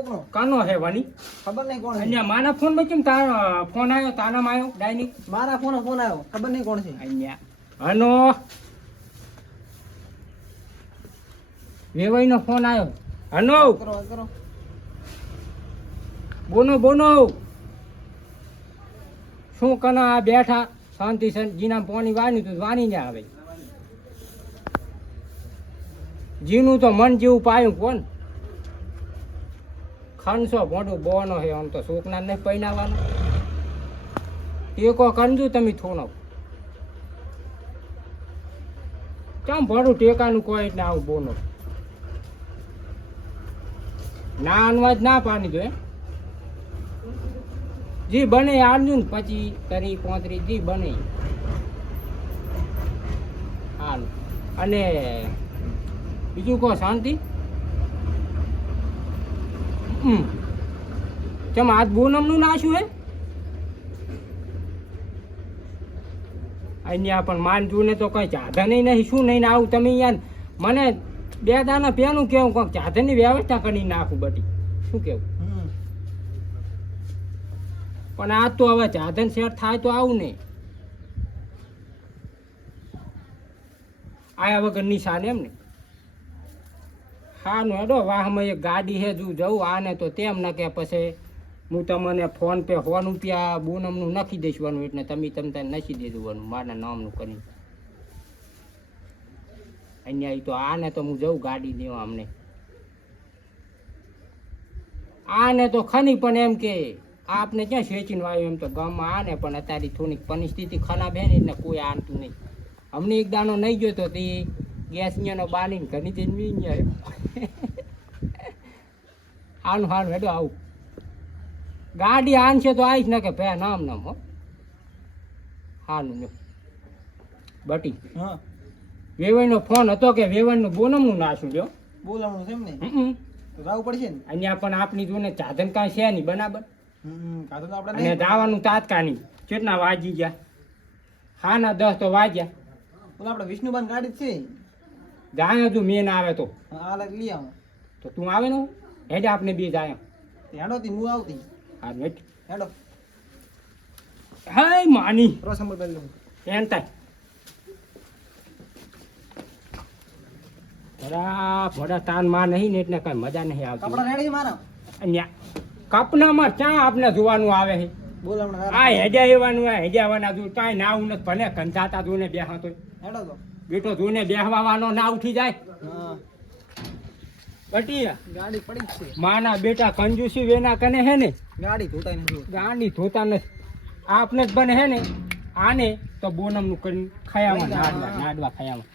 કોકનો કાનો હે વાની ખબર નહીં કોણ અહીંયા માના ફોનમાં કેમ તારો ફોન આવ્યો તાનામાં આવ્યો ડાયનિક મારા ફોન ફોન આવ્યો ખબર નહીં કોણ છે. અહીંયા હનો. વેવાઈ નો ફોન આવ્યો હનો. કરો કરો. બોનો બોનો. શું કનો આ બેઠા? શાંતિ જીના પાણી વાની તું વાની ને આવે. જીનું તો મન જેવું પાયું કોણ? ખનસો મોઢું બોનો હે આમ તો છોકરા નહીં પહેરાવાનો ટેકો કરજો તમે થોડો કેમ ભરું ટેકાનું કોઈ એટલે આવું બોનો ના અનવાજ ના પાણી જોઈએ જી બને આવજો ને પછી તરી પોતરી, જી બને. હાલ. અને બીજું કહો, શાંતિ? હમ. કેમ આજ બોનમનું નાશું હે? અહીંયા પણ માનજું ને તો કઈ ચાધન નહીં શું નહીં ને આવું. તમે અહીંયા મને બે દાના પેનું કેવું કોઈક ચાધનની વ્યવસ્થા કરી નાખું બટી શું કેવું? પણ આ તો હવે ચાધન શેર થાય તો આવું નહીં આયા વગર નિશાન એમ ને. હા નો હેડો વાહમાં એક ગાડી હે જો જવું આને તો તેમ ન કે પછી હું તમને ફોન પે સો રૂપિયા બોનમનું નાખી દઈશવાનું એટલે તમે તમ તારે નાખી દેવાનું મારા નામનું કરી અહીંયા તો આને તો હું જઉં ગાડી દેવા અમને. આને તો ખની પણ એમ કે, આપને ક્યાં સેચીને વાવ્યું એમ તો ગામમાં આને પણ અત્યારે થોડીક પરિસ્થિતિ ખરાબ હે ને, એટલે કોઈ આનતું નહીં. અમને એક દાણો નહીં ગયો તો તે ગેસ નો બાની ઘણી જઈને મી ગયા આનું હાનું હેડો આવું ગાડી આન છે તો આવીશ ના કે ભે નામ નામ હો હાનું બટી હા. વેવણનો ફોન હતો કે વેવણનું બોનમનું નાશું લ્યો? બોલાવવાનું છે એમ ને. તો જાવું પડશે ને? અહીંયા પણ આપણી જોને સાધન કાંઈ છે નહીં બરાબર? અને જવાનું તાત્કાલિક કેટલા વાગી ગયા? હા ના દસ તો વાગ્યા. આપણે વિષ્ણુબાન ગાડી છે. જાય હજુ મેન આવે તો. હા લઈ આવો. તો તું આવે ને હેડે આપણે બે જાય હેડો તી હું આવતી. હા વેટ હેડો. હાય માની. કરી લઉં. એમ થાય ભડા ભડા તાનમાં નહીં ને એટલે કઈ મજા નહીં આવતી. કપડા રેડી મારા? અહીંયા કપનામાં ક્યાં આપણે જોવાનું આવે છે બોલાવવાનું આ હેડ્યા એવાનું હેડ્યા આવવાના જો કાંઈ ના આવું નથી ભલે કંધાતા જોને બેહા તો હેડો તો. બેટો જોને બેહવાનો ના ઉઠી જાય. હા. ગાડી પડી છે. માના બેટા કંજુસી વેના કને હે ને? ગાડી ધોતાય નથી ગાંડી ધોતા નથી. આપને જ બને હે ને? આને તો બોનમનું કરી ખાયામાં નાડવા નાડવા ખાયામાં.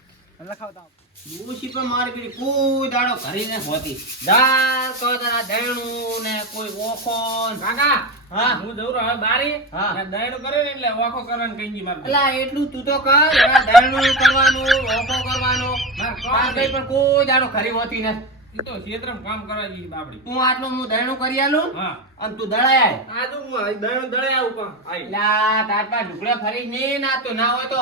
લખાવતા ડોશી પણ મારી પેલી કોઈ દાડો ઘરી ને હોતી. દાળ તો તારા દયણું ને કોઈ ઓખો કાકા હા. હું જઉં હવે બારી. હા. કરે ને એટલે ઓખો કરવાનું કઈ મારે અલા એટલું તું તો કર દયણું કરવાનું ઓખો કરવાનો. માર કઈ પણ કોઈ દાડો ઘરી હોતી ને તો ક્ષેત્રમ કામ કરવા જઈ બાપડી હું આટલું હું દયણું કરી આલું હા. અને તું દળાય. આ જો હું આ દળાય આવું પણ. લા તાર પા ઢુકડા ફરી ને ના તો ના હોય તો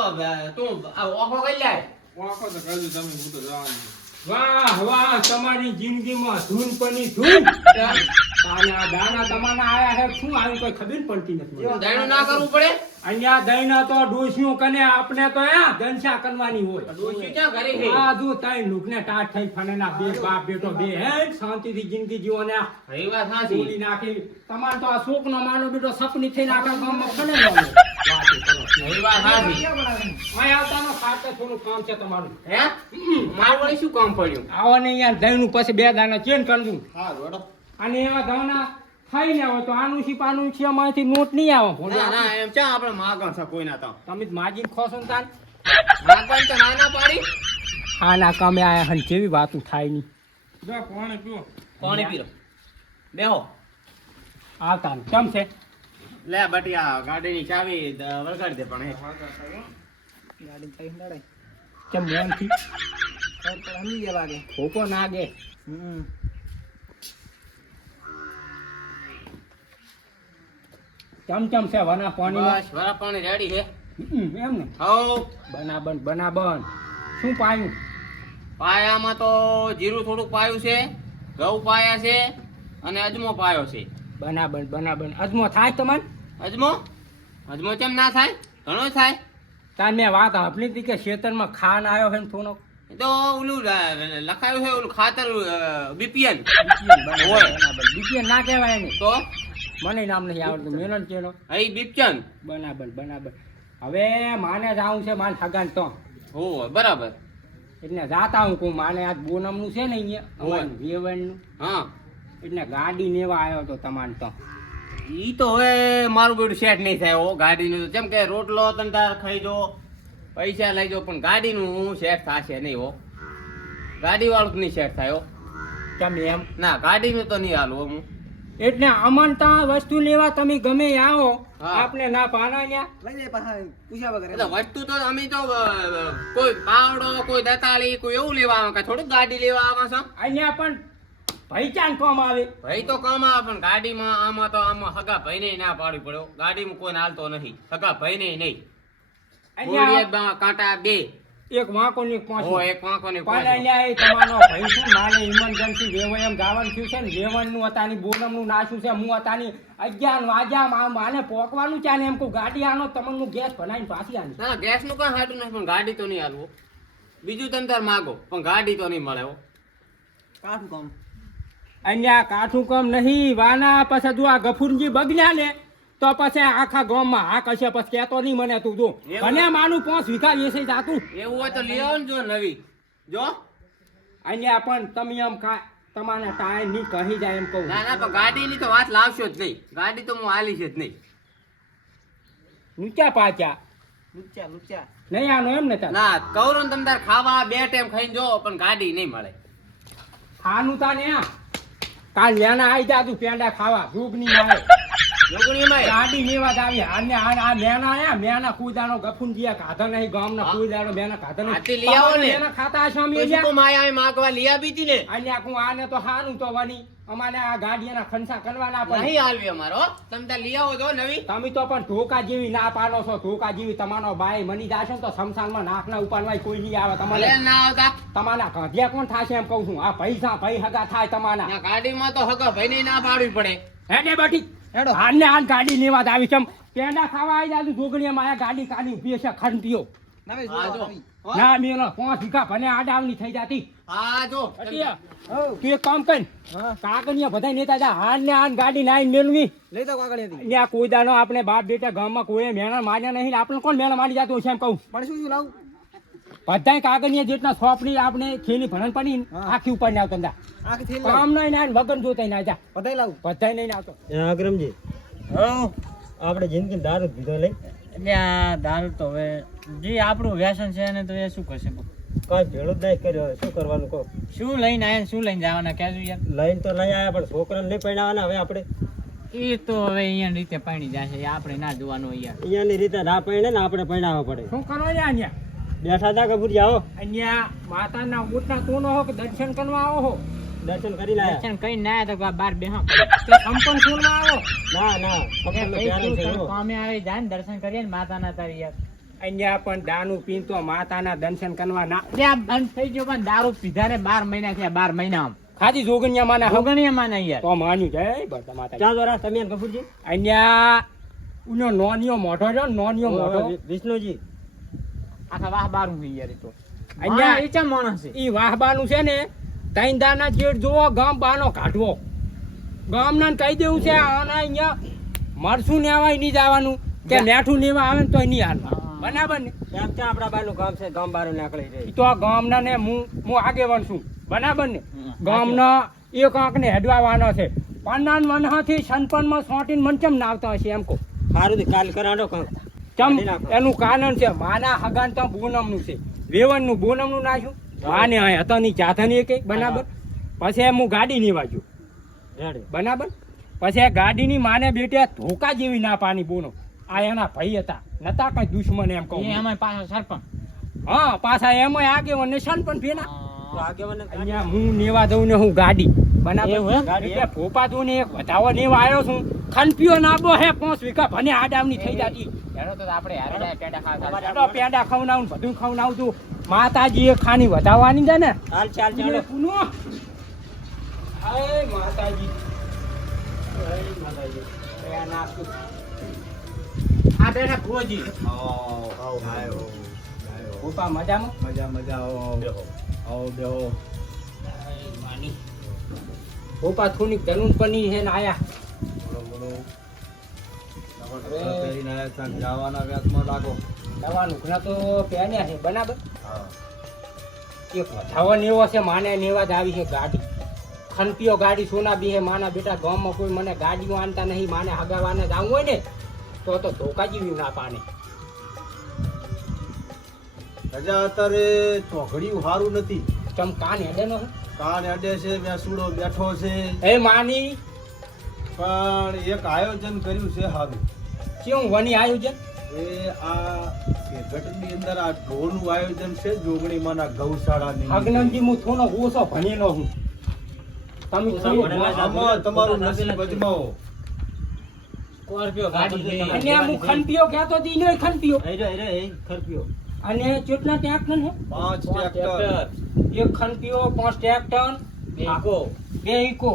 તું ઓખો કરી લાય વાંકો તો કરજો તમે હું તો જવાનું. વાહ વાહ તમારી જિંદગીમાં ધૂન પની ધૂન. તાના દાના તમાના આયા હે શું આવી કોઈ ખબર પડતી નથી. દયણું ના કરવું પડે? અહીંયા દઈના તો ડોસીઓ કને આપણે તો આ દંશા કરવાની હોય. ડોસી ક્યાં ઘરે હે આ જો તઈ લુકને ટાટ થઈ ફનેના બે બાપ બેટો બે હે શાંતિથી જિંદગી જીવો ને આ વાત સાચી. ચોરી નાખી. તમારે તો આ શોકનો માનો બેટો સપની થઈને આખા ગામમાં ફને લેવાનો. વાત કરો. રહી વાત સાચી. અહીં આવતાનો ખાતે થોડું કામ છે તમારું. હે? માર શું કામ પડ્યું. આવો ને યાર દહીંનું પછી બે દાણા ચેન કરજો હા રોડો અને એવા દાણા ખાઈ ને આવો તો આનું છે પાનું છે એમાંથી નોટ નહીં આવો. ના ના એમ ચા આપણે માગણ છે કોઈ ના તો? તમે માજી ખોશો ને તાન માગણ તો ના ના પાડી. ના કામે આયા હન જેવી વાતું થાય નહીં જો પાણી પીઓ. પાણી પીરો બેહો. આ તાન કેમ છે? લે બટિયા ગાડીની ચાવી વળગાડી દે પણ હે. ગાડી ચાવી નડાય કેમ મોનથી સમજી ગયા લાગે ખોપો ના ગે હમ. ચમ ચમ છે વના પાણી બસ વના પાણી રેડી છે. એમ ને? હવ. બનાબન બનાબન. શું પાયું? પાયામાં તો જીરું થોડુંક પાયું છે ઘઉં પાયા છે અને અજમો પાયો છે. બનાબર બનાબર અજમો થાય તમને અજમો? અજમો કેમ ના થાય? ઘણો થાય. તાર મેં વાત આપણી હતી કે ખેતરમાં ખાન આવ્યો છે ને થોડો તો ઓલું લખાયું છે ઓલું ખાતર બીપીએન. હોય. બીજી ના કહેવાય ને તો? મને નામ નહીં આવડતું મેનન ચેનો અહીં બીપચંદ. બરાબર બરાબર. હવે માને જાવું છે માન સગાન તો. હોય બરાબર. એટલે જાતા હું કહું માને આજ બોનમનું છે ને અહીંયા વેવણનું હા. એટલે ગાડી લેવા આવ્યો તો તમારે તો. ઈ તો હવે મારું બેડું સેટ નહીં થાય હો. ગાડીનું તો જેમ કે રોટલો તને તાર ખાઈ જો પૈસા લઈ જો પણ ગાડીનું હું સેટ થશે નહીં હો. ગાડી વાળું નહીં સેટ થાય હો. કેમ એમ? ના ગાડીનું તો નહીં હાલું હું એટલે અમન તો વસ્તુ લેવા તમે ગમે આવો. આપણે ના પાના ન્યા લઈ જાય પૂછ્યા વગર એટલે વસ્તુ તો અમે તો કોઈ પાવડો કોઈ દતાળી કોઈ એવું લેવા આવે થોડુંક ગાડી લેવા આવા છો? અહીંયા પણ ભાઈચાન કોમ આવે? ભાઈ તો કામ આવે પણ ગાડીમાં આમાં તો આમાં હગા ભાઈને ના પાડવી પડ્યો ગાડીમાં કોઈ હાલતો નથી. હગા ભાઈને નહીં. અહીંયા કાંટા બે. એક વાંકો ની એક હો એક વાંકો ને પણ અહીંયા એ તમારો ભાઈ માને ઇમરજન્સી એમ ગાવાનું થયું છે ને? વેવણનું અતાની બોનમનું નાશું છે. હું અતાની અગિયાર વાગ્યા માને પોકવાનું છે ને એમ કહું ગાડી આનો તમને ગેસ ભરાઈને પાછી આની. ના ગેસનું કઈ હાટું નથી પણ ગાડી તો નહીં હાલવું. બીજું તંતર તાર માગો પણ ગાડી તો નહીં મળે હો. કાઠું કામ? અહીંયા કાઠું કામ નહીં વાના પછી જો આ ગફુરજી બગડ્યા ને તો પછી આખા ગામમાં હા કશે પછી કહેતો નહીં મને તું જો. મને માનું પાંચ વીઘા વેસી જાતું એવું હોય તો લેવો ને જો નવી. જો. અહીંયા પણ તમે એમ કા તમારા ટાઈમ નહીં કહી જાય એમ કહું. ના ના પણ ગાડીની તો વાત લાવશો જ નહીં. ગાડી તો હું હાલીશ જ નહીં. ઊંચા પાચા લુચ્ચા લુચ્ચા નહીં આનો એમ ને ના કવરો તમદાર તાર ખાવા બે ટાઈમ ખાઈને જો પણ ગાડી નહીં મળે. ખાનું તા ને આ. કાલ લેના આવી જા તું પેંડા ખાવા ભૂખ નહીં જોગણીમાં ગાડી લેવા આવી. આને આ આ મેના આયા મેના કુદાનો ગફુન જીયા ખાધા નહીં ગામના કુદાનો મેના ખાધા નહીં. લઈ આવો ને. મેના ખાતા હશો અમે તો શું અહીંયા? કહું માયા માગવા લઈ આપી હતી ને? અહીંયા કું આને તો હારું તો વની અમારે આ ગાડીના ખંસા કરવાના પડે. નહીં હાલવી અમારો તમે તાર લઈ આવો જો નવી. તમે તો પણ ધોકા જેવી ના પાડો છો. ધોકા જેવી તમારો ભાઈ મની જાશે ને તો શમશાનમાં નાકના ઉપાડવાય કોઈ નહીં આવે તમારે. ના આવતા. તમારા ઘડિયા કોણ થાશે એમ કહું છું. આ પૈસા ભાઈ હગા થાય તમારા. ના ગાડીમાં તો હગા ભાઈ ના પાડવી પડે. હેડે બટી? હેડો. આને આ ગાડી ની વાત આવી છે પેંડા ખાવા આવી જાતું જોગણીમાં આ ગાડી કાઢી ઊભી છે ખાન પીઓ. હા જોવા જો. ના મેલો પાંચ વીઘા ભલે આડાવની થઈ જાતી. હા જો. તું એક કામ કર. હા. કાગળિયા બધા નેતા જા. હાલ ને આન ગાડી લાઈન મેળવી લઈ જાઓ કાગળ હતી ત્યાં કોઈ દાનો આપણે બાપ બેટા ગામમાં કોઈ મેણા માર્યા નહીં. આપણે કોણ મેણા મારી જતું છે એમ કહું. પણ શું શું લાવું? બધાય કાગળિયા જેટલા સોપની આપણે ખેની ભરણ પડી આખી ઉપર ને આવતો ના આખી કામ નહીં ના વગર જોતા ના જા. બધાય લાવું. બધાય નહીં આવતો અગ્રમજી આપણે જિંદગી દારૂ પીધો લઈ. એટલે આ દારૂ તો હવે જે આપણું વ્યસન છે એને તો એ શું કરશે કઈ ભેળો જ નહીં કર્યો શું કરવાનું કહો? શું લઈને આયા શું લઈને જવાના કહેજો યાર. લઈને તો લઈ આવ્યા પણ છોકરાને નહીં પરણાવવાના હવે આપણે? એ તો હવે અહીંયા રીતે પાણી જશે આપણે ના જોવાનું અહીંયા અહીંયા અહીંયાની રીતે ના પરણે ને આપણે પરણાવવા પડે. શું કરો ને અહીંયા? બેઠા હતા કપૂર જાઓ અહીંયા માતાના ઊંટના તોનો હો કે દર્શન કરવા આવો હો? દર્શન કરી લાયા. દર્શન કઈ ના તો બાર બેહો. કે સંપન્ન સુરમાં આવો. ના ના છે કામે આવે જાય દર્શન કરીએ ને માતાના તારી યાર. અહીંયા પણ દાનું પીન તો માતાના દર્શન કરવા ના બંધ થઈ ગયો પણ દારૂ પીધા ને બાર મહિના થયા બાર મહિના આમ ખાધી જોગણિયા માના જોગણિયા માના યાર. તો માન્યું જય બરતા માતા ક્યાં દોરા તમે કપૂરજી અહીંયા ઉનો નોનિયો મોઢો છે ને નોનિયો મોઢો વિષ્ણુજી. આખા વાહ બારું છે યાર તો. અહીંયા- ચા માણસ છે. ઈ વાહબાનું છે ને તૈન દાના ચેડ જોવો ગામ બાનો કાઢવો. ગામના કહી દેવું છે આના અહીંયા મરસું લેવાય નહીં જવાનું. કે મેઠું નેવા આવે ને તો નહીં હાલવા. બરાબર ને? આપણા બાનું ગામ છે ગામ બારું નીકળી જાય તો આ ગામના ને હું હું આગેવાન છું. બરાબર ને. ગામના એક આંકને હેડવાવાનો છે. પન્નાન મનહાથી સનપનમાં સોટીન મન ચમ નાવતા હશે એમ કહો? સારું કાલ કરાડો કાંક. ચમ એનું કારણ છે માના હગાન તો બોનમનું છે. વેવણનું બોનમનું નાખ્યું. માને અહીં હતાની ચાથની એક બરાબર? પછી હું ગાડી લેવા ગયો. બરાબર? પછી આ ગાડીની માને બેટે ધોકા જેવી ના પાની બોનો. આ એના ભાઈ હતા. નતા કઈ દુશ્મન એમ કહું એમાં પાછા પાછો સરપંચ. હા પાછા એમાં આગેવન ને સનપન ભેના આગેવન અહીંયા હું નેવા દઉં ને હું ગાડી. એમ? ફોપા તું ને એક વધાવો નેવા આવ્યો છું. ખનપીઓ નાબો હે પાંચ વીઘા ભને આડાવની થઈ જાતી. હેડો તો આપણે હારે પેડા ખાવા તો પેંડા ખવડાવું ને બધું ખવડાવું તું માતાજી એ ખાની વધાવવાની છે ને. ચાલ ચાલ ચાલો. પુનો. હાય માતાજી. દયા નાખજો. આ બેઠા. ભૂપા મજામાં? મજા મજા આવો બેહો આવો બેહો. ભૂપા થોડીક જનૂન પની હે ને આયા. નવા જવાના વ્યાજમાં લાગો નવાનું ઘણા તો પહેર્યા છે બરાબર? એક વધાવન એવો છે માને ને એવા જ આવી છે ગાડી. ખનપીઓ ગાડી સોના બી હે માના બેટા ગામમાં કોઈ મને ગાડીઓ આનતા નહીં માને હગાવાને જવું હોય ને તો તો ધોકા જેવી ના પાને રજા અત્યારે ચોઘડિયું સારું નથી. ચમ કાન હેડે નો કાન અડે છે વેસુડો બેઠો છે. એ માની. પણ એક આયોજન કર્યું છે હારું. કેવું વની આયોજન? એ આ ઘટની અંદર આ ઢોરનું આયોજન છે જોગણીમાંના ગૌશાળાની અગ્નમજી હું થોડો ઓછો ભણેલો હું. તમે તમારું નસીબ અજમાવો. સ્કોર્પિયો ગાડી હું ખનપીઓ કહેતો હતી ઈ ખનપીઓ એ ખરપ્યો અને કેટલા ટ્રેક્ટર છે? પાંચ ટ્રેક્ટર. એક ખનપીઓ પાંચ ટ્રેક્ટર. બે ઇકો, બે ઇકો.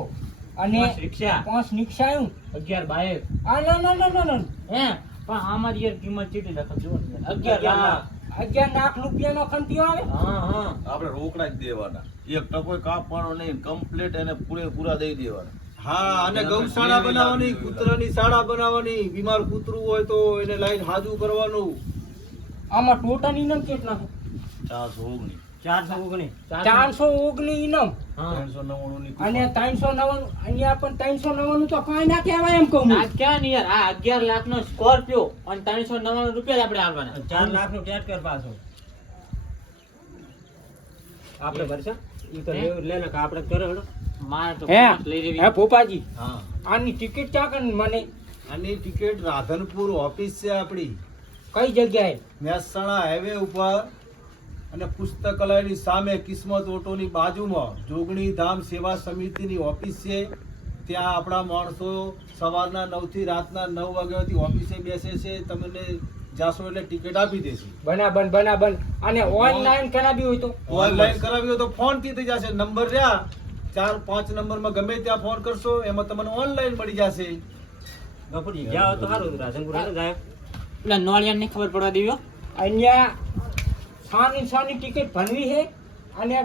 અને પાંચ રિક્ષા. પાંચ રિક્ષાયું. અગિયાર બાઇક આ ના ના ના ના હે પણ આમાં યાર કિંમત કેટલી લખો જો અગિયાર લાખ. અગિયાર લાખ રૂપિયાનો ખંતીઓ આવે? હા હા. આપણે રોકડા જ દેવાના. એક ટકો કાપવાનો નહીં કમ્પ્લીટ એને પૂરેપૂરા દઈ દેવાના. હા અને ગૌશાળા બનાવવાની કૂતરાની શાળા બનાવવાની. બીમાર કૂતરું હોય તો એને લાઈન હાજુ કરવાનું. આમાં ટોટલ ઇનામ કેટલા છે? ચારસો ઓગણીસ. ચારસો ઓગણીસ. ચારસો ઇનામ ત્રણસો નવ્વાણું ની અને ત્રણસો નવ્વાણું અહીંયા પણ ત્રણસો નવ્વાણું તો કાંઈ ના કહેવાય એમ કહું આ ક્યાં યાર? આ અગિયાર લાખ નો સ્કોર્પિયો અને ત્રણસો નવ્વાણું રૂપિયા જ આપણે આવવાના ચાર લાખ નો પાછો. આપણે ભરશે? તો લે ને કે આપણે કરે હેડો. મારે તો લઈ લેવી. હે ભોપાજી? હા. આની ટિકિટ ચા કન મને આની ટિકિટ રાધનપુર ઓફિસ છે આપણી કઈ જગ્યાએ? મહેસાણા હાઈવે ઉપર અને પુસ્તકાલયની સામે કિસ્મત ઓટોની બાજુમાં જોગણી ધામ સેવા સમિતિની ઓફિસ છે. ત્યાં આપણા માણસો સવારના નવથી રાતના નવ વાગ્યાથી ઓફિસે બેસે છે. તમને જાશો એટલે ટિકિટ આપી દેશે. બનાબન બનાબન. અને ઓનલાઈન કરાવી હોય તો? ઓનલાઈન કરાવી હોય તો ફોનથી થઈ જશે. નંબર રહ્યા ચાર પાંચ નંબરમાં ગમે ત્યાં ફોન કરશો એમાં તમને ઓનલાઈન મળી જશે. તો સારું. રાજનપુર જાય પેલા નોળિયાને ખબર પડવા દેવી અહીંયા સાની સાની ટિકિટ ભરવી છે અને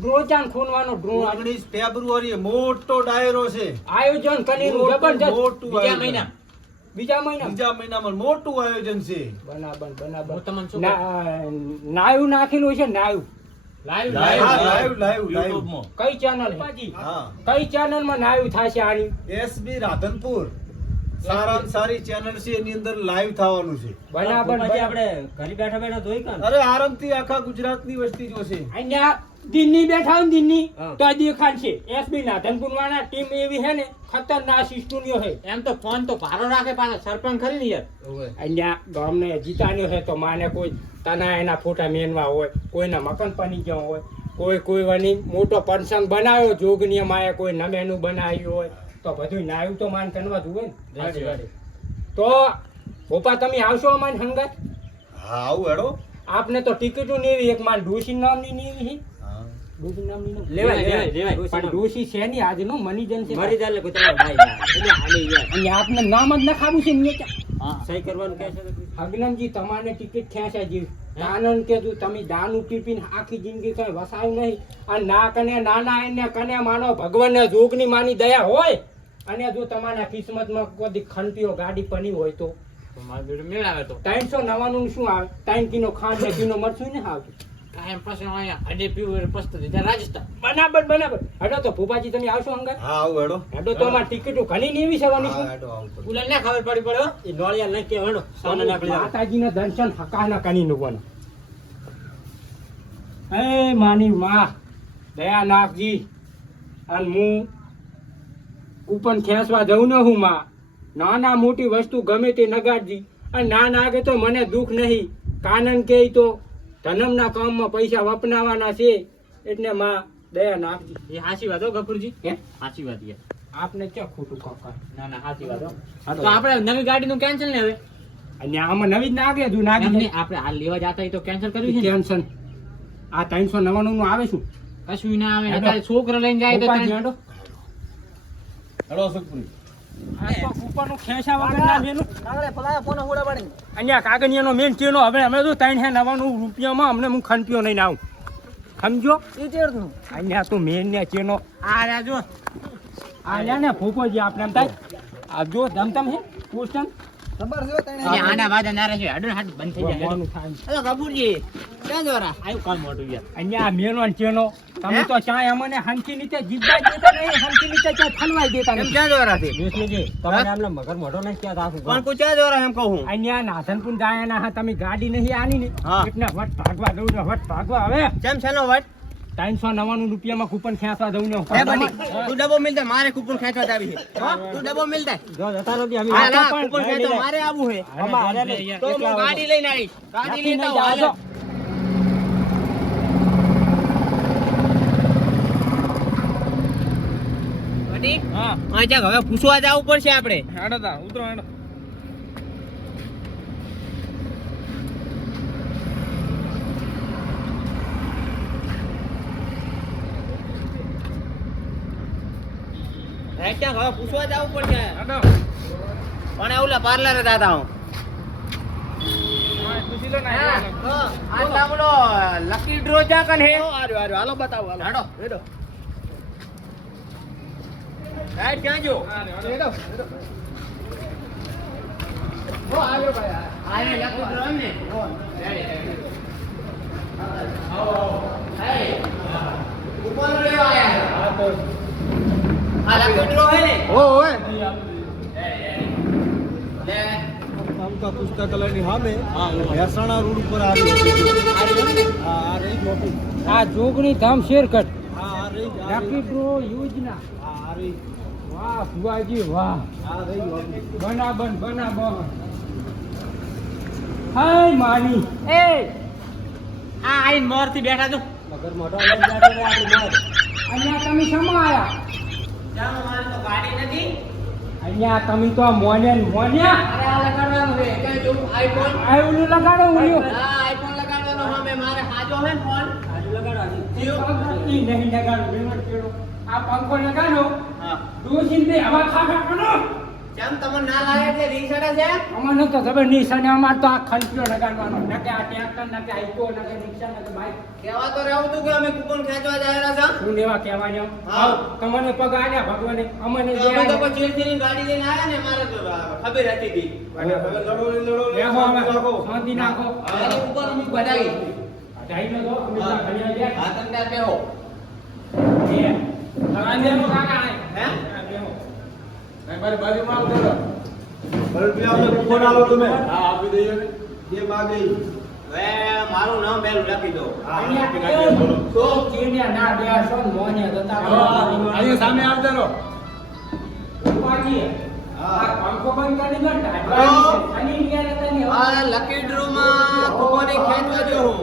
ડ્રોચાન ખૂનવાનો ડ્રો ઓગણીસ ફેબ્રુઆરી મોટો ડાયરો છે. આયોજન કરી જબરજસ્ત મોટું બીજા મહિના. બીજા મહિના? બીજા મહિનામાં મોટું આયોજન છે. બનાબન બનાબન તમને શું નાયુ નાખેલું છે નાયુ. લાઈવ હા, લાઈવ. Live live live. કઈ ચેનલ કઈ ચેનલમાં નાયુ થાય છે આની એસબી રાધનપુર. સારામાં સારી ચેનલ છે એની અંદર લાઈવ થવાનું છે. બરાબર પછી આપણે ઘરે બેઠા બેઠા જોઈ કાન અરે આરામથી આખા ગુજરાતની વસ્તી જોશે અહીંયા દિલ્હી બેઠા હોય દિલ્હી તો દેખાડ છે. એસબી ના વાળા ટીમ એવી હે ને ખતરનાક સ્ટુડિયો હે એમ તો ફોન તો ભારો રાખે પાછા સરપંચ ખરી ને યાર. અહીંયા ગામને જીતાન્યો છે તો માને કોઈ તના એના ફોટા મેનવા હોય કોઈના મકાન બની ગયો હોય કોઈ કોઈ વાની મોટો પ્રસંગ બનાવ્યો જોગની માએ કોઈ નમેનું બનાવ્યું હોય. તો બધું નાયું તો માન કરવા જ હોય ને તો ભોપા તમે આવશો અમારી હંગાત? હા આવું હેડો. આપને તો ટિકિટો neવી એક માન ડોશી નામની neવી છે નામની લેવાય લેવાય, લેવાય લેવાય. પણ ડોશી છે નહીં આજનો મનીજન છે. મરી જાય એટલે ભાઈ એટલે હાલી અને આપને નામ જ છે ને હા સહી કરવાનું કહે છે? તમારે ટિકિટ ખેંચા જીવ આનંદ કે તું તમે દાનું પીપીને આખી જિંદગી કઈ વસાયું નહીં. અને ના કને નાના એને કને માનો ભગવાનને જોગની માની દયા હોય. અને જો તમારા કિસ્મતમાં કોઈ ખંતીઓ ગાડી પની હોય તો? મેળાવે તો. ત્રણસો નવાનું શું આવે? ત્રણ કિલો ખાંડ ને કિલો મરચું ને આવતું કાયમ પછી અહીંયા અડે પીવું એટલે પસ્તો રાજસ્થાન. બરાબર બરાબર. હડો તો ભૂપાજી તમે આવશો અંગર હા આવું હેડો. હેડો તો અમારી ટિકિટો ઘણી નેવી સેવાની હા શું હેડો આવું પડે. ઉલાને ના ખબર પડી પડે એ નોળિયા લઈ કે હેડો. સોના નાખી દેવા. માતાજીના દર્શન હકાના કની નું હે માની માં દયાનાથજી અને હું કૂપન ખેંચવા જઉં ન હું માં. નાના મોટી વસ્તુ ગમે તે નગાડજી. અને ના નાગે તો મને દુઃખ નહીં. કાનન કે તો ધનમના કામમાં પૈસા વપનાવાના છે. એટલે માં દયા નાખજી. એ સાચી વાત હો ગફુરજી. હે? સાચી વાત યાર. આપને ક્યાં ખોટું કાકા ના ના સાચી વાત હો. તો આપણે નવી ગાડીનું કેન્સલ ને હવે? અને આમાં નવી જ નાગે એમ નાગી આપણે હાલ લેવા જતા તો કેન્સલ કર્યું છે કેન્સલ આ ત્રણસો નવાણું નું આવે શું? કશું ના આવે. છોકરો લઈને જાય તો હે હું લઈને આવું. સમજો? અહીંયા તું મેન ને ચેનો. આ રહ્યા જો. આ રહ્યા ને ફૂફોજી આપણે એમ થાય. આ જો ધમ ધમ હે ક્વેશ્ચન આના વાદા ના રહેશે હાડું હાડ બંધ થઈ જાય બોલવાનું થાય. હેલો કપૂરજી ક્યાં દ્વારા આવ્યું કામ મોટું યાર. અહીંયા મેનો ચેનો તમે તો ચાય અમને હંકી નીચે જીદા દેતા નહીં હંકી નીચે ચાય ફલવાઈ દેતા નહીં ક્યાં છે તમારે આમને મગર મોઢો નહીં ક્યાં રાખું પણ કોઈ ક્યાં દોરા એમ કહું અહીંયા નાથનપુર જાયાના ના તમે ગાડી નહીં આની ને. એટલે વટ ભાગવા દઉં વટ ભાગવા હવે. કેમ છે નો વટ? ત્રણસો નવ્વાણું રૂપિયામાં કૂપન ખેંચવા દઉં ને તું ડબો મિલતા મારે કૂપન ખેંચવા જ આવી છે તું ડબો મિલતા. જો જતા નથી અમે. હા તો ના પણ કૂપન ખેંચવા મારે આવું છે. તો હું ગાડી લઈને આવીશ. ગાડી લઈને લેતા આવો, જાજો. હાલો. બટી? હા હા હવે પૂછવા જવું પડશે આપણે. હેડો તા ઉતરો હેડો. હે ચાલ હવે પૂછવા જવું પડશે. હેડો પણ ઓલા પાર્લરે હું. ને આ તામડો લકી ડ્રો જા કન હે આર્યો આર્યો હાલો બતાવો હાલો. હેડો. હેડો. રાઈટ ક્યાં જો હેડો. ઓ આવ્યો ભાઈ આને લકી ડ્રો ને? ઓ રેડી રેડી આવો હે ઉપર લેવા આયા હા તો આ લકી હે ને? ઓ ઓય લે. સમતા પુસ્તકાલયની સામે મહેસાણા રોડ ઉપર આવી હા આ રહી ઓફિસ. આ જોગણી ધામ શેરકટ હા આ રહી યોજના. હા, આ વાહ ભુવાજી વાહ. આ રહી હાય માની. એ આ આઈન મોર બેઠા છો મગર. અહીંયા તમે સમા આયા? અહીંયા તમે તો મોને મોન્યા અરે આ લગાડવાનું છે. કઈ જો આઈફોન? આ ઓલું લગાડો ઓલું. હા આઈફોન લગાડવાનો હવે મારે હાજો હે ફોન. આજુ લગાડો આજુ. ઈ નહીં લગાડો વેવટ કેડો આ પંખો લગાડો. હા. ડોસીને બે હવા ખાખા કરો. જેમ તમને ના લાગે એટલે રીસડા છે અમને તો ખબર નહીં અમાર તો આ ખંચિયો લગાડવાનો નકે આ ટ્રેક્ટર નકે આઈકો નકે રિક્ષા નકે બાઈક. કહેવા તો રહેવું તું કે અમે કૂપન ખેંચવા જાય છે? શું લેવા કહેવાનો? આવ તમને પગ આલ્યા ભગવાને. અમને જે અમે તો પછી ચીડચીડી ગાડી લઈને આયા ને મારે તો ખબર હતી લડો લડો શાંતિ નાખો ઉપર અમે તમને બેહો. હવે કાકા. હે. મારી બાજુમાં આવો જરા. ભરતભાઈ, અમને ફોન આલો તમે હા આપી દઈએ ને. જે માગે વે મારું નામ પેલું લખી દો. તો ચીડિયા ના બેસો છો મોનિયા દતા. અહીંયા સામે આવતા રહો. ઉપાડીએ. હા. આ પંખો બંધ કરી દો લકી ડ્રો માં કૂપન ખેંચવા જો હું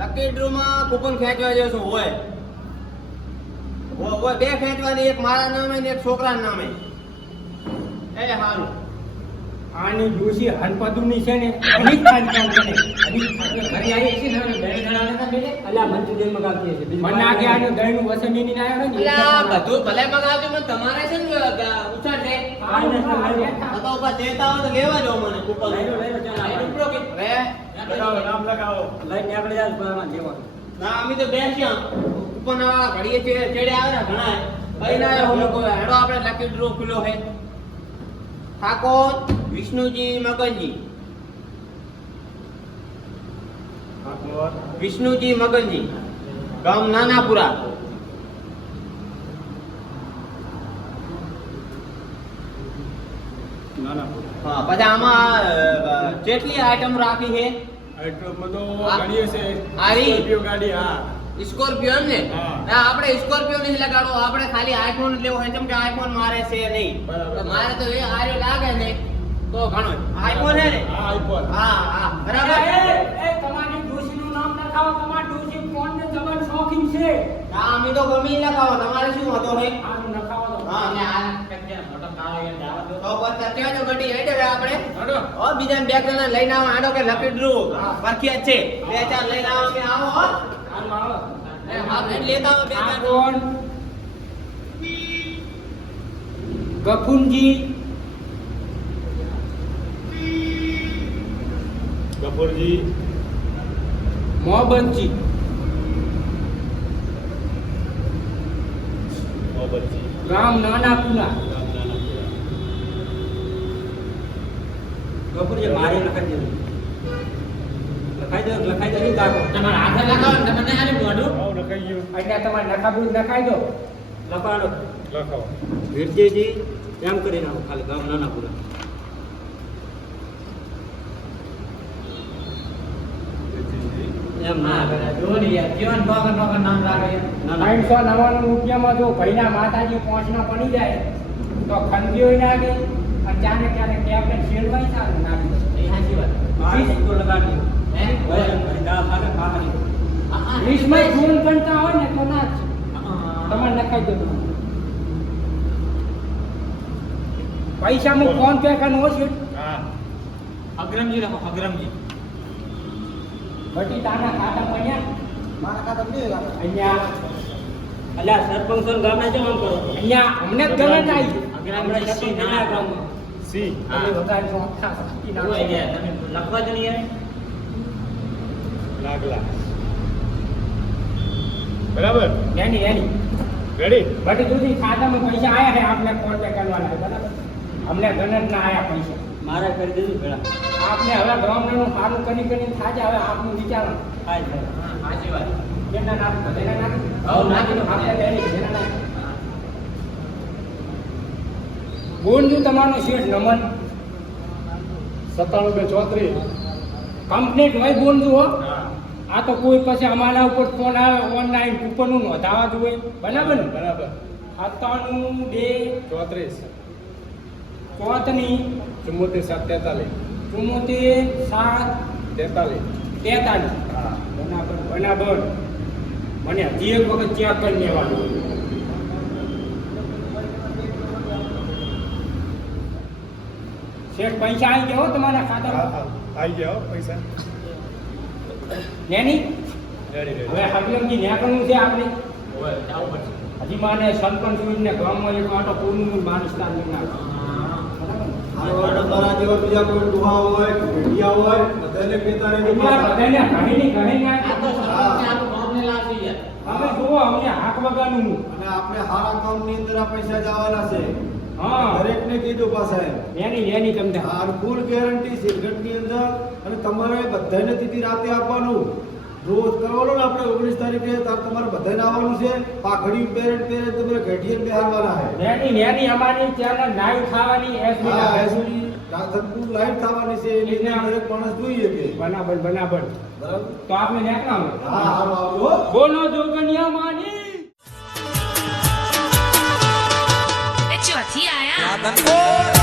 લકી ડ્રો માં કૂપન ખેંચવા જો છું હોય હોય બે ખેંચવાની એક મારા નામે ને એક છોકરાના નામે એ હારું આની ડોશી હનપદુની છે ને એની કાન કાન કરે. એની ઘરે આવી છે ને બે જણા નતા બેઠે. અલ્યા મંચુરિયન મગાવતી છે મને આગે આનું દહીંનું ના આવ્યો ને. એટલે બધું ભલે મગાવજો પણ તમારે છે ને ઉછાળ છે તો આ આ તો ઉપર દેતા હોય તો લેવા જો મને કૂપન લઈ લો, લઈ લો, ચાલ, કે હવે લગાવો, નામ લગાવો. લઈને આપણે જાય તો આમાં લેવાનું. ના અમે તો બેસ્યા વાળા ઘડીએ ચેડે ચેડે આવે ને ઘણા કઈ ના હું હેડો આપણે લાકી ડ્રો ખુલ્લો હે ઠાકોર વિષ્ણુજી મગનજી વિષ્ણુજી મગનજી ગામ નાનાપુરા. હા પછી આમાં કેટલી આઈટમ રાખી છે આઈટમ તો ગાડી છે. આવી? ગાડી, હા. સ્કોર્પિયો એમ ને હા. ના આપણે સ્કોર્પિયો નહીં લગાડો આપણે ખાલી આઈફોન લેવો હોય કેમ કે આઈફોન મારે છે નહીં. મારે તો એ આર્યો લાગે ને તો ઘણો આઈફોન હે ને? હા, આઈફોન હા હા બરાબર. એ, તમારી ડોશીનું નામ લખાવો. તમારી ડોશી ફોનને જબર શોખીન છે. હા અમે તો ગમે લખાવો તમારે શું હતો હે આ લખાવો તો. હા ને આ મોટો કાળો એ જવા દો. તો બસ અત્યારે જો ગડી હેડે. આપણે બીજા બે જણા લઈને આવો આડો કે લકી ડ્રો. પરખી છે. બે ચાર લઈને આવો કે આવો હો. આવો. આપણે લેતા આવો બે કોણ? ગફુનજી ગફુરજી. મોહબ્બતજી મોહબ્બતજી ગામ નાનાપુરા. ગફુરજી મારે લખાઈ દેવું. લખાઈ દો લખાઈ દો કાકો તમારા હાથે લગાવો તમને ખાલી મોઢું આવ લખાઈ ગયું એટલે તમારે નખાબુજ નખાઈ દો. લખાડો. લખાવો. વીરજીજી એમ કરી નાખો ખાલી ગામ નાના પૂરા ના ને. ના ના ત્રણસો નવ્વાણું રૂપિયામાં જો ભાઈના માતાજી પહોંચના પડી જાય તો ખંડીઓ નાખે અને ચાને ચાને ટેબ્લેટ શેરવાય ચાલે નાખી સાચી વાત. મારે લગાડી હે? વજન ભરી દાળ ખાને ખાવાની હા, હા. વીસમાં જૂન ગણતા હોય ને તો ના જ. તમારે નખાઈ દો પૈસા હું ફોન પે કરનો છે? હા. અગ્રમજી લખો અગ્રમજી. બટી તાના ખાતા પડ્યા? મારા ખાતા અહીંયા. અલ્યા સરપંચ સર ગામના કેમ કરો? અહીંયા અમને જ આવી ના ગામમાં. સી તમે વધારે આખા તમે લખવા જ નહીં આવે લાગલા. બરાબર? એની એની. રેડી બટ દૂધી ખાતામાં પૈસા આયા છે આપને ફોન પે કરવાના છે બરાબર? અમને ગણત ના આયા પૈસા. મારે કરી દીધું પેલા આપને હવે ગવર્નરનું સારું કરી કરીને થાજે હવે આપનું વિચારો. થાય હા, સાચી વાત. કેટલા નાખ બધાને નાખ હવે નાખી તો આપણે લેની બધાને નાખ. બોલજો તમારો શેઠ નમન. સત્તાણું બે ચોત્રીસ. કમ્પ્લીટ હોય બોલજો હો. આ તો કોઈ પછી અમારા ઉપર ફોન આવે ઓનલાઈન કૂપનનું નોંધાવા જોઈએ. બરાબર ને? બરાબર. સત્તાણું બે ચોત્રીસ. ચોથની ચુમ્મોતેર સાત તેતાલીસ. ચુમ્મોતેર સાત તેતાલીસ. તેતાલીસ. હા. બરાબર બરાબર. મને હજી એક વખત ચેક કરી લેવાનું. શેઠ પૈસા આવી ગયા હો તમારા ખાતામાં? આવી ગયા હો પૈસા. નેની? હવે હકીમજી નેકળવું છે આપણે? હજી માને ને ગામમાં એક આટો આપણું ગામને લાવશે યાર અમે જુઓ અમને હાક વગાનું અને આપણે હારા કામની અંદર આ પૈસા જવાના છે. દરેકને કીધું પાછા એની એની તમને. હાર ફૂલ ગેરંટી સિરગટની અંદર અને તમારે બધાને તીધી રાતે આપવાનું. રોજ કરવાનો ને આપણે ઓગણીસ તારીખે તમારે બધાને આવવાનું છે. પાઘડી પહેરે પહેરે તમારે ઘેટીએ બેહારવાના છે એની એની અમારી ચેનલ નાઈ ખાવાની એસ હા એસુની રાધનપુર લાઈટ થવાની છે. અંદર દરેક માણસ જોઈએ કે. બરાબર બરાબર. બરાબર? તો આપણે નેકળામ હા હા બોલો જોગનિયા માની. Adam. Oh!